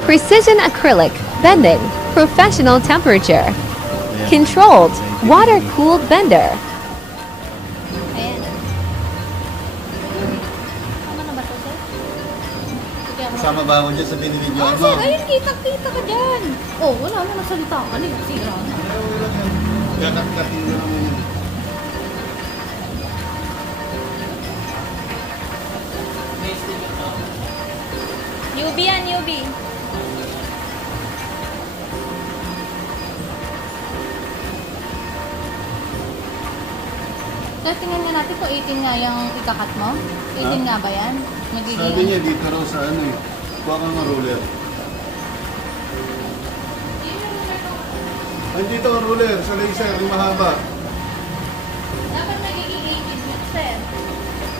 Precision acrylic, bending, professional temperature. Controlled, water-cooled bender. Ayan. Tama na ba ito, sir? Sige, ako. Kasama ba ako dyan sa binibidyoan mo? Sir, ayun, kita-kita ka dyan. Oh, wala mo nasalita ka. Ano yung sira na? Ganak-gatin nyo naman yun. Newbie yan, newbie. Sir, tingnan nga natin kung 18 nga yung ikakat mo. 18 nga ba yan? Magiging Sabi niya dito raw sa ano eh. Kuha ka ng ruler. Andito ang ruler sa laser, yung mahaba. Dapat magiging 18 yun, sir.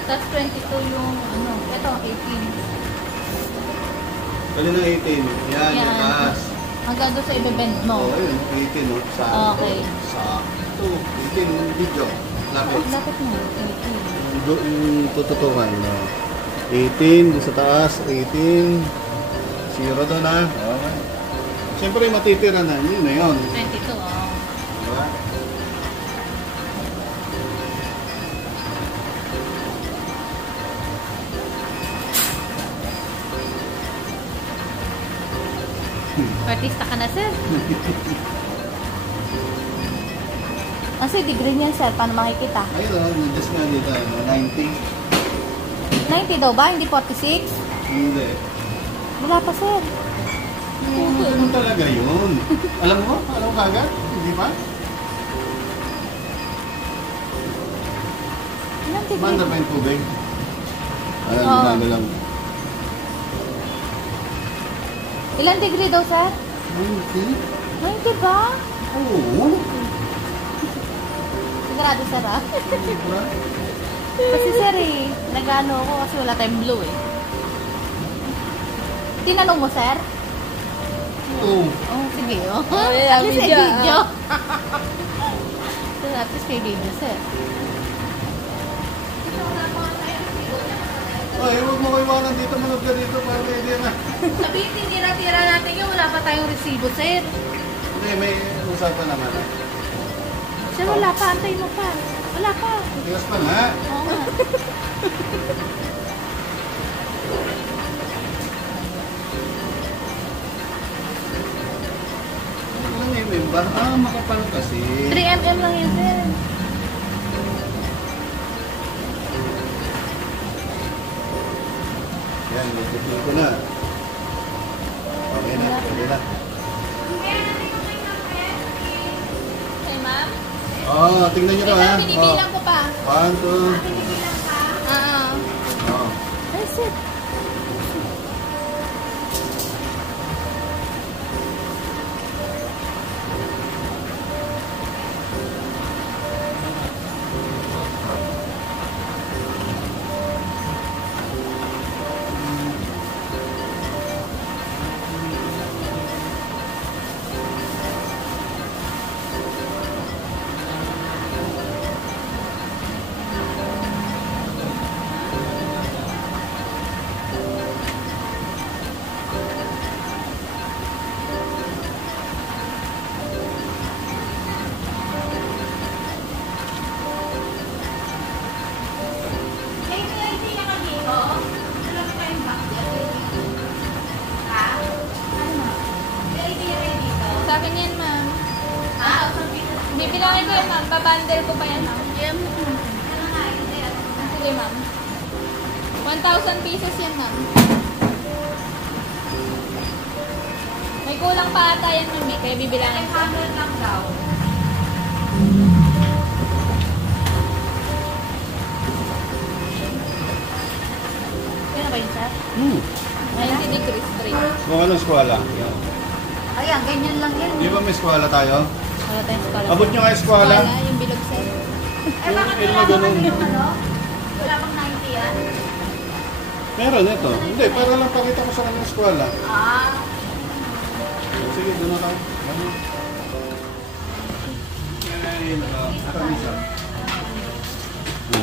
Tapos 22 yung ano. Ito, 18. Kali ng 18. Yan, yung taas. Hanggang doon sa ibebend mo. Oo, yun. 18, no? Sa Okay. Sa ito. 18 yung video. Lapit. Lapit mo. 18. Yung tututukan. No? 18, doon sa taas. 18. 0 doon, ha? Okay. Siyempre, matitira na. Yun na yun. 22, oh. Diba? Artista ka na, sir. Kasi degree niyan, sir. Paano makikita? Ayun, just nga dito. 90. 90 daw ba? Hindi 46? Hindi. Wala pa, sir. Ano talaga yun? Alam mo? Alam mo kagad? Hindi pa? Ilang degree? Manda pa yung tubig? Alam, Oo. bago lang. Ilang degree daw, sir? 90? 90 ba? Oo. Sigurado, sir, ah. Diba? Kasi, sir, eh. Nag-ano ako kasi wala tayong blue, eh. Tinanong mo, sir? Oo. Oh, sige, oh. Ay, At least may video, video. Sir, at least may video, sir. Ay, huwag mo ko iwanan dito. Manood ka dito para may idea na. Sabihin, tinira-tira natin yun. Wala pa tayong resibo, sir. Hindi, may usapan naman. Sir, wala pa. Antay mo pa. Wala pa. Tigas pa nga. Oo nga. Ano na yung member? Ah, makapal kasi. 3mm lang yan, sir. Yan, nagtitin ko na. Okay na, okay na. Okay, ma'am? Oh, tingnan nyo to ha. Binibilang ko pa. 1, 2. Binibilang pa? Oo. Oh. Ay, sir. Sa akin yan, ma'am. Ha? Bibilangin ko yan, ma'am. Babundle ko pa yan, ma'am. Sige, ma'am. 1,000 pieces yan, ma'am. May kulang pa ata yan, ma'am. Kaya bibilangin ko. 500 lang daw. Kaya na ba yun, sir? 90 degrees straight. Kung anong eskwala? Ayan, ganyan lang yan. Di ba may eskwala tayo? Wala tayong eskwala. Abot nyo nga eskwala? Wala, yung bilog, sir. Yung ganun. Wala pang 90 yan? Meron ito. Hindi, para lang pakita ko sa kanyang eskwala. Ah. Sige, doon na lang. Ayun, Kamisa.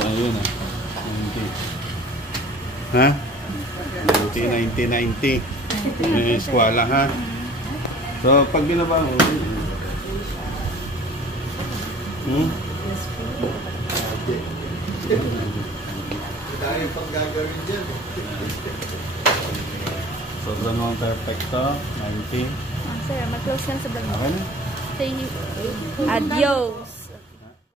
Ayun ah. 90. Ha? 90, 90, 90. May eskwala ha. So, pag binaba mo, Dahil pang gagawin dyan. sobrang naman perfecto. 90. Sir, mag-close lang sa vlog. Okay na. Say you. Adios!